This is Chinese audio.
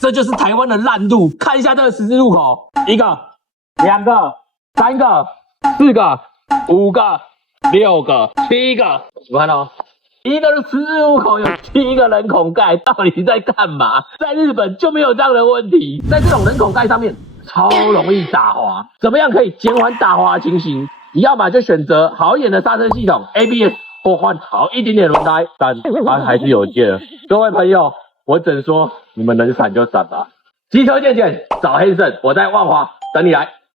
这就是台湾的烂路。看一下这个十字路口，一个、两个、三个、四个、5个、6个、7个，你看哦。一个十字路口有7个人孔盖，到底在干嘛？在日本就没有这样的问题，在这种人孔盖上面超容易打滑。怎么样可以减缓打滑的情形？你要么就选择好一点的刹车系统 ABS， 或换好一点点轮胎，但它还是有借的。各位朋友，我只能说你们能闪就闪吧。机车健健找黑胜，我在万华等你来。